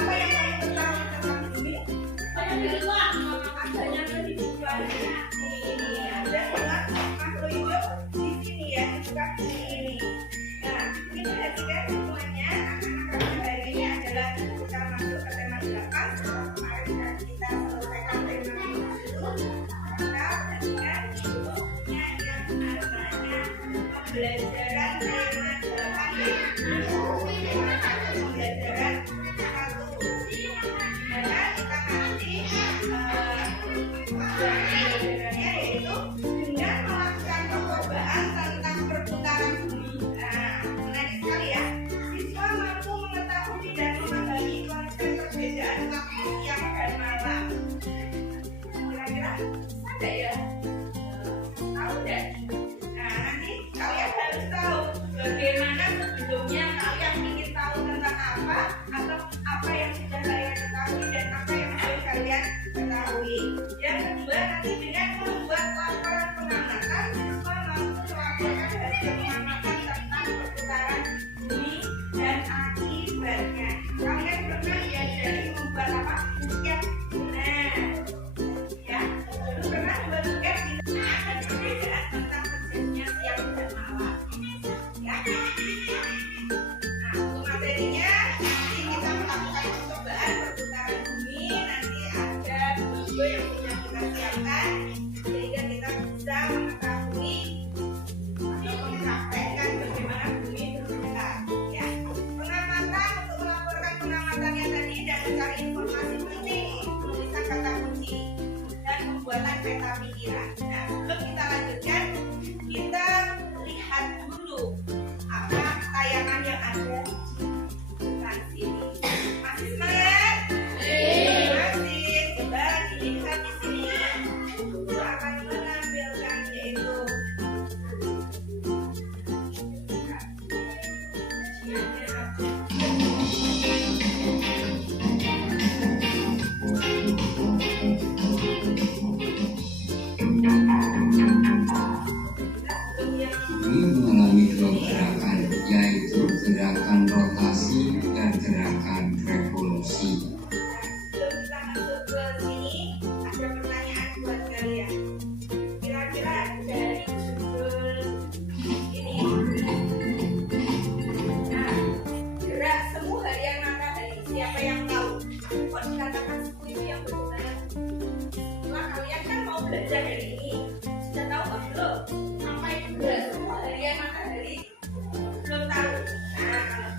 Apa yang kamu ketahui tentang bumi? Adanya kehidupan. Ini ada dengan makhluk hidup di sini ya, bukan di sini. Nah, ini perhatikan semuanya. Anak-anak hari ini adalah kita masuk ke tema 8. Kemarin kita selesaikan tema 10. Maka perhatikan bukunya yang namanya pembelajaran tema 8 ya. Pembelajaran 1. Dimana kita nanti pembelajarannya yaitu dengan melakukan percobaan tentang perputaran bumi. Nah, menarik sekali ya. Siswa mampu mengetahui dan memahami konsep perbedaan waktu siang dan malam. Kira-kira ada ya? Tahu deh. Nah, nanti kalian harus tahu bagaimana sebelumnya kalian ingin tahu tentang apa atau apa yang sudah kalian ketahui dan apa yang belum kalian ketahui. Yang kedua, nanti dengan membuat laporan pengamatan, siswa mampu melaporkan hasil pengamatan tentang perputaran bumi dan akibatnya. Kalian pernah diajari membuat apa? Buket. Nah, ya, dulu pernah membuat buket di ada perbedaan tentang terjadinya siang dan malam. Ya. Nah, untuk materinya nanti kita melakukan percobaan perputaran bumi. Nanti ada video yang sudah kita siapkan sehingga kita bisa mengetahui atau mempraktekkan bagaimana bumi berputar. Ya. Pengamatan untuk melaporkan pengamatannya tadi dan mencari informasi penting, menuliskan kata kunci dan pembuatan peta pikiran. Nah, sebelum kita lanjutkan, kita lihat dulu apa tayangan yang ada di depan sini. Masih semangat? Masih. Coba dilihat di sini. Saya akan menampilkan yaitu Bumi mengalami dua gerakan, yaitu gerakan rotasi dan gerakan revolusi. sebelum kita masuk ke sini, ada pertanyaan buat kalian. Kira-kira dari judul ini, nah, gerak semu harian matahari, siapa yang tahu? Kok dikatakan semu itu yang bergerak? Setelah kalian kan mau belajar hari ini, sudah tahu apa belum? Apa itu gerak semu harian matahari? Belum tahu. Nah, kalau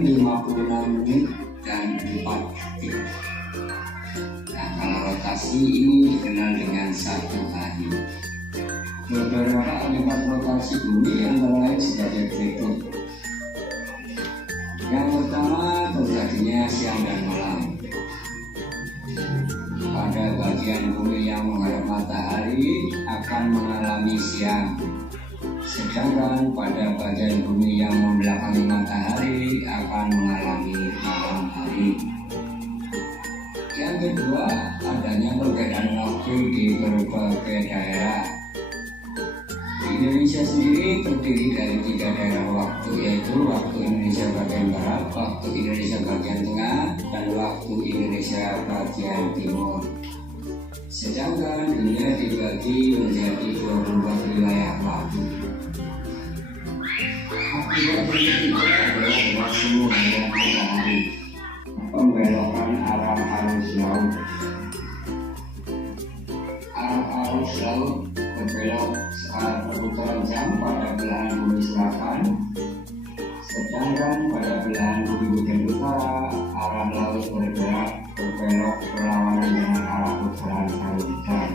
56 menit dan 4 detik. Nah, kalau rotasi ini dikenal dengan 1 hari. Beberapa akibat rotasi bumi antara lain sebagai berikut. Yang pertama, terjadinya siang dan malam. Pada bagian bumi yang menghadap matahari akan mengalami siang, sedangkan pada bagian bumi yang membelakangi matahari akan mengalami malam hari. Yang kedua, adanya perbedaan waktu di berbagai daerah. Di Indonesia sendiri terdiri dari 3 daerah waktu, yaitu waktu Indonesia bagian barat, waktu Indonesia bagian tengah, dan waktu Indonesia bagian timur. Sedangkan dunia dibagi menjadi 24 wilayah waktu. Akibat ketiga adalah waktu menghadap matahari, pembelokan arah arus laut. Arah arus laut berbelok searah perputaran jam pada belahan bumi selatan, sedangkan pada belahan bumi bagian utara arah laut berbelok berlawanan dengan arah putaran arus jam.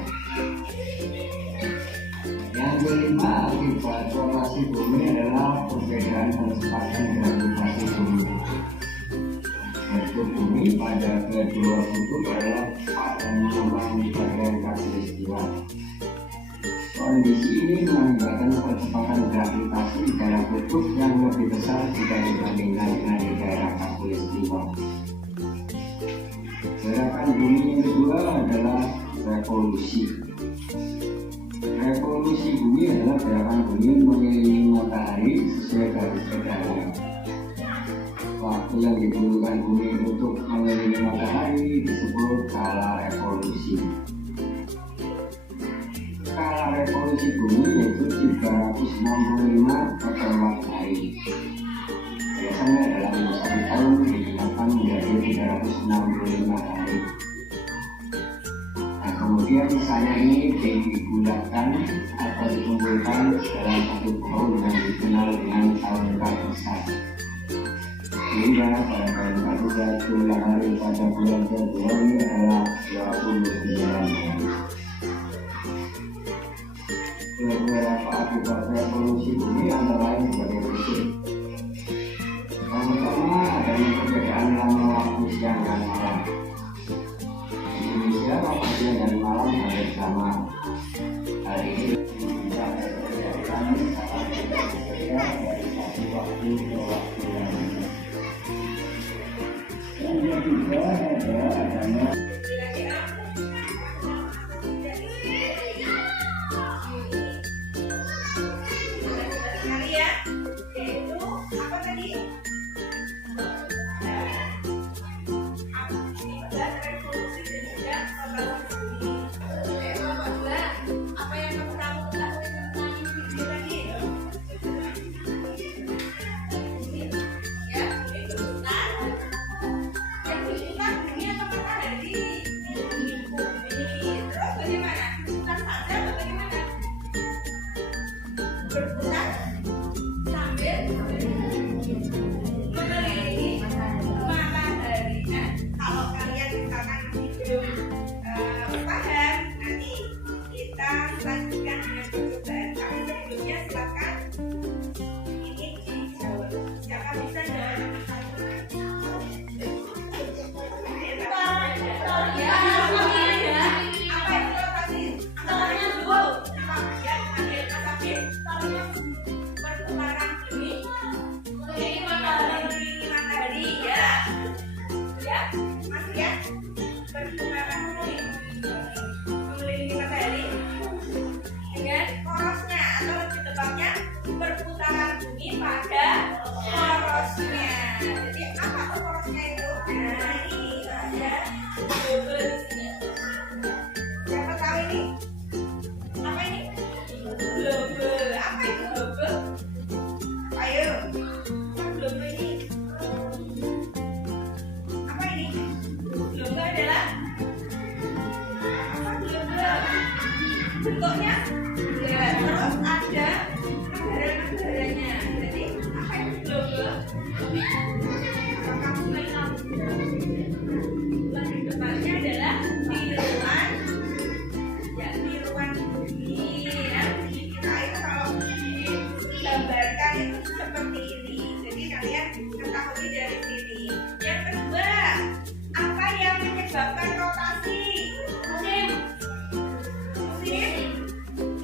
Yang kelima, akibat rotasi bumi adalah perbedaan kecepatan gravitasi bumi. Bentuk bumi pada kedua kutub adalah tepat dan mengembang di bagian khatulistiwa. Kondisi ini mengakibatkan percepatan gravitasi di daerah kutub yang lebih besar jika dibandingkan dengan di daerah khatulistiwa. Gerakan bumi yang kedua adalah revolusi. Revolusi bumi adalah gerakan bumi mengelilingi matahari sesuai garis bedanya. Waktu yang dibutuhkan bumi untuk mengelilingi matahari disebut kala revolusi. Kala revolusi bumi yaitu 365 megawatt hari. Biasanya dalam 1 tahun digunakan menjadi 365 hari. Nah, kemudian misalnya ini digunakan atau dikumpulkan dalam satu tahun yang dikenal dengan tahun kalender. Sehingga pada tahun kalender jumlah hari pada bulan Februari adalah 29 hari. Beberapa akibat revolusi bumi antara lain sebagai berikut. Yang pertama, adanya perbedaan lama waktu siang dan malam. Di Indonesia, waktu siang dan malam hampir sama. Hari ini bisa terjadi sangat berbeda dari satu waktu ke waktu yang lain. Yang ketiga adalah adanya bentuknya ya, terus ada negara-negaranya. Jadi apa itu global? mengetahui dari sini. Yang kedua, apa yang menyebabkan rotasi? Musim. Musim.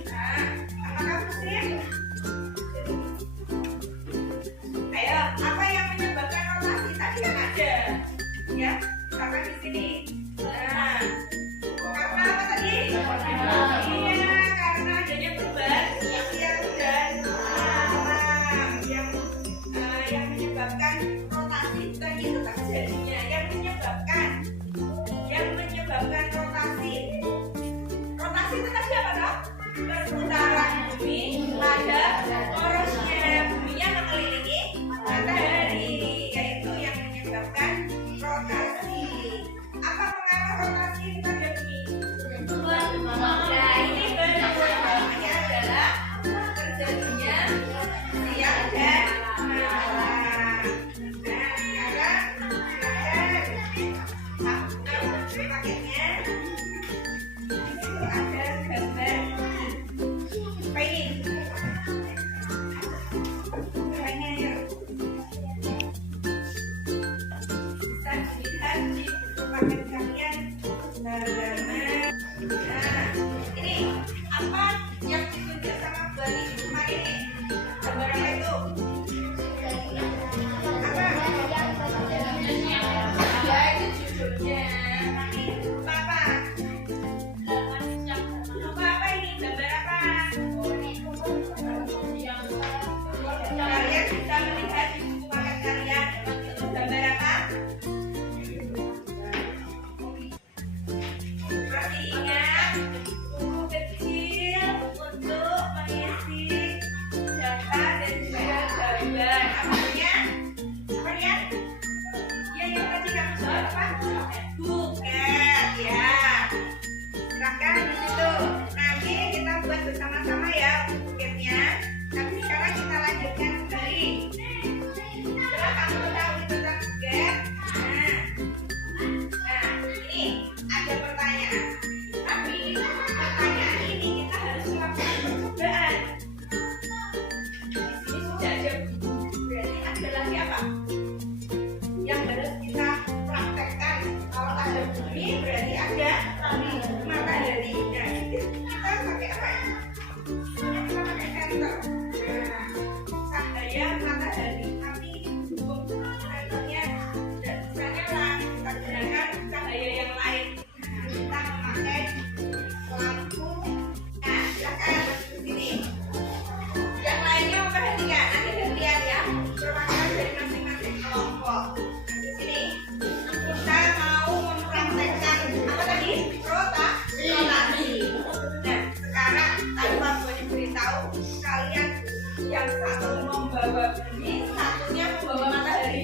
Nah, apakah musim? Ayo, apa yang menyebabkan rotasi? Tadi kan ada, ya, karena di sini. Nah, karena apa tadi? Iya, karena adanya perubahan siang dan malam yang menyebabkan rotasi bukan itu terjadinya. Yang menyebabkan rotasi itu tadi apa dong? Perputaran bumi pada porosnya buminya mengelilingi matahari, yaitu yang menyebabkan rotasi. Apa pengaruh rotasi pada bumi? Nah, ini berbahaya adalah terjadinya siang dan malam. Nah, sekarang ada paketnya. Itu ada gambar paint. Caranya ya. Bisa dilihat di buku paket kalian. Halaman. Nah, ini apa yang ditunjuk sama Bu Ali kemarin ini? Gambar apa itu? Apa? Ya, itu judulnya. Lupa apa? Lupa apa ini? Gambar apa? Kalian bisa melihat di buku paket kalian. Itu gambar apa? Masih ingat buku kecil untuk mengisi data dan juga gambar. Apanya? Apanya? Ya, yang tadi kamu jawab apa? Buket, ya. Silakan di situ. Nanti kita buat bersama-sama ya buketnya. Tapi sekarang kita lanjutkan kembali. Coba kamu tahu tentang buket. Nah, ini ada pertanyaan. Tapi pertanyaan ini kita harus melakukan percobaan. Di sini sudah ada buku. Berarti ada lagi apa? Yang harus kita praktekkan. Kalau ada bumi berarti ada matahari. Nah, kita pakai apa ya? Kita pakai sensor. Nah, cahaya matahari. Tapi untuk sensornya tidak bisa nyala. Kita gunakan cahaya yang lain. Nah, kita memakai lampu. Nah, silakan di sini. Yang lainnya memperhatikan. Nanti gantian ya. Perwakilan dari masing-masing kelompok. Nah, di sini kita mau mempraktekkan apa tadi? Rotasi. Nah, sekarang tanpa boleh beritahu kalian yang satu membawa bumi, satunya membawa matahari.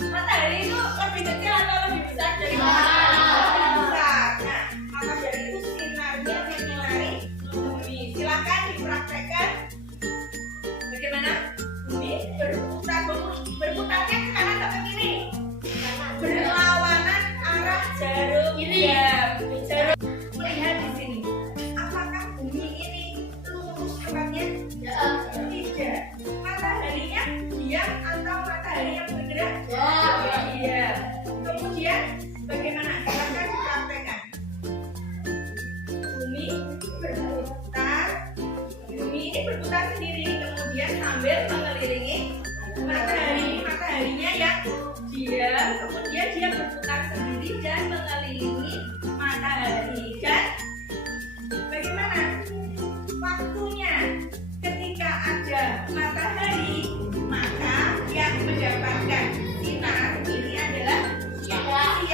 Matahari itu lebih kecil atau lebih besar dari matahari? Lebih besar. Nah, maka dari itu sinarnya menyinari bumi. Silakan dipraktekkan. Bagaimana? Bumi berputarnya ke kanan atau ke kiri? Berlawanan arah jarum jam. Jarum melihat di sini. Apakah bumi ini lurus tempatnya? Tidak. Mataharinya diam atau matahari yang bergerak? Iya. Kemudian bagaimana? Silakan dipraktekkan. Bumi berputar. Bumi ini berputar sendiri, kemudian sambil mengelilingi matahari. Mataharinya yang diam, kemudian dia berputar sendiri dan mengelilingi matahari. Dan bagaimana waktunya? Ketika ada matahari, maka yang mendapatkan sinar ini adalah siang hari.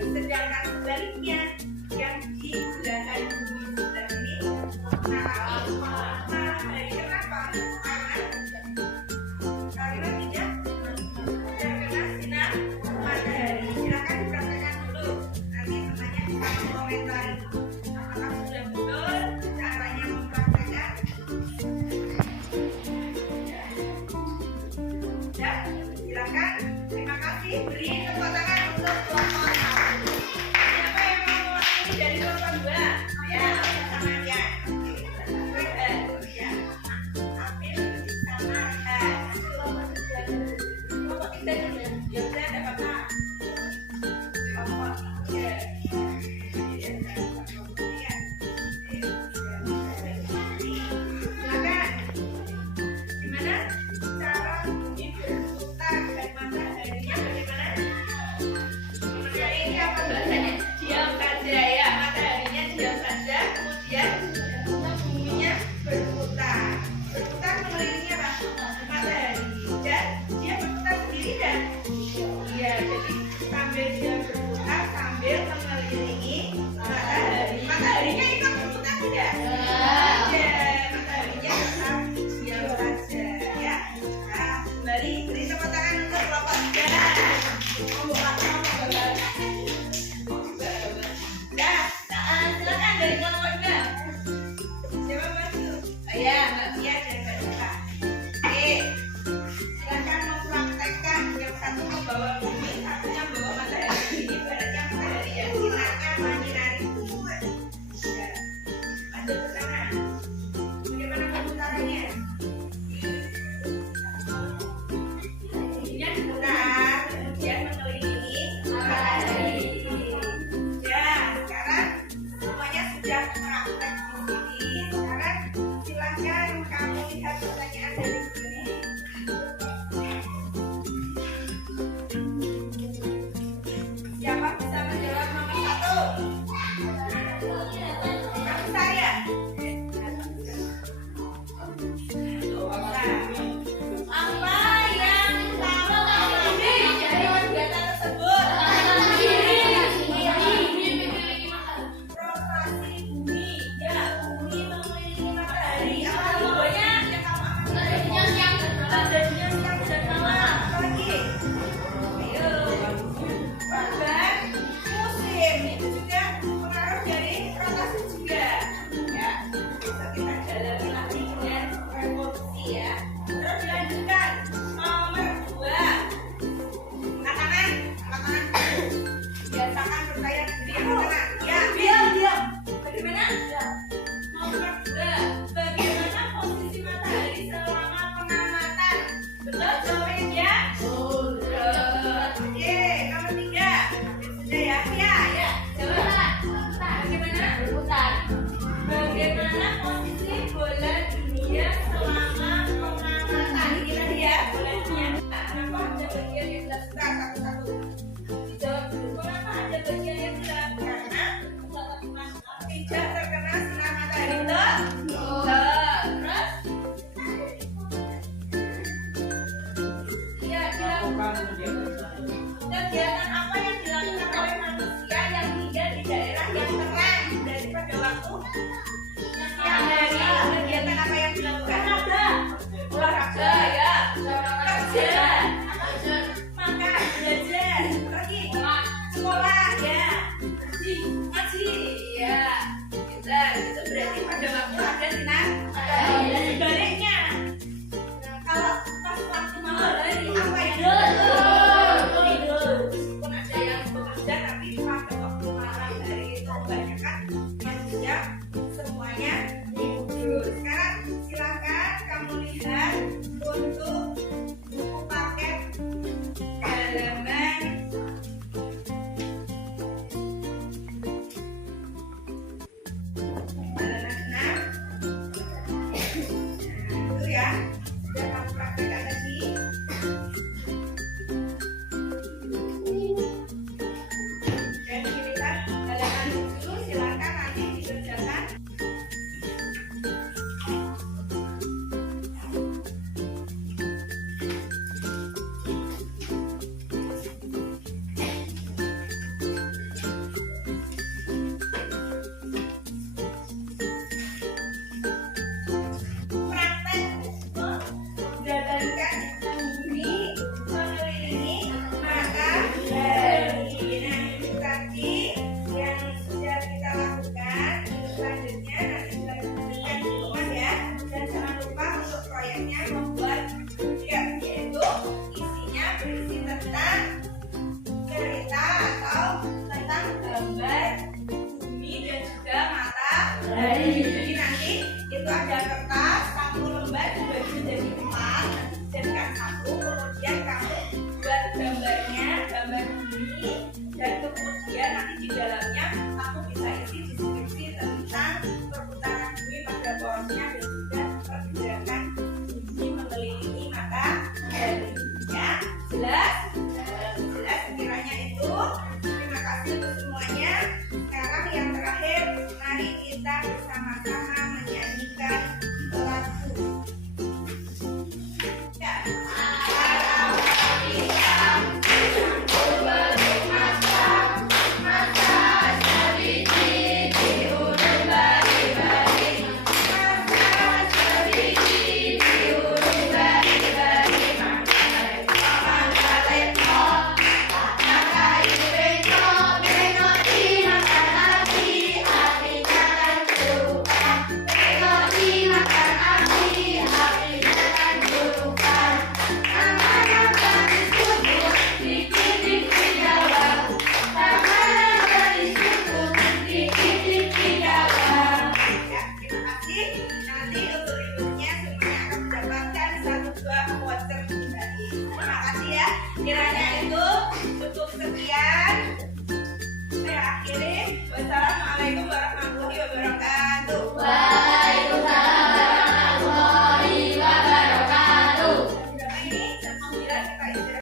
Sedangkan sebaliknya, yang di belahan bumi sebelah ini matahari. Kenapa? Karena tidak terkena sinar matahari. Silakan dipraktekkan dulu. Nanti temannya bisa mengomentari apakah sudah betul caranya mempraktekkan. Ya, silakan. Terima kasih. Beri tepuk tangan untuk kelompok 1. Siapa yang mau mewakili dari kelompok 2? Ya, sama aja. Ya. Ambil sama. Kelompok 3 cukup bawa buku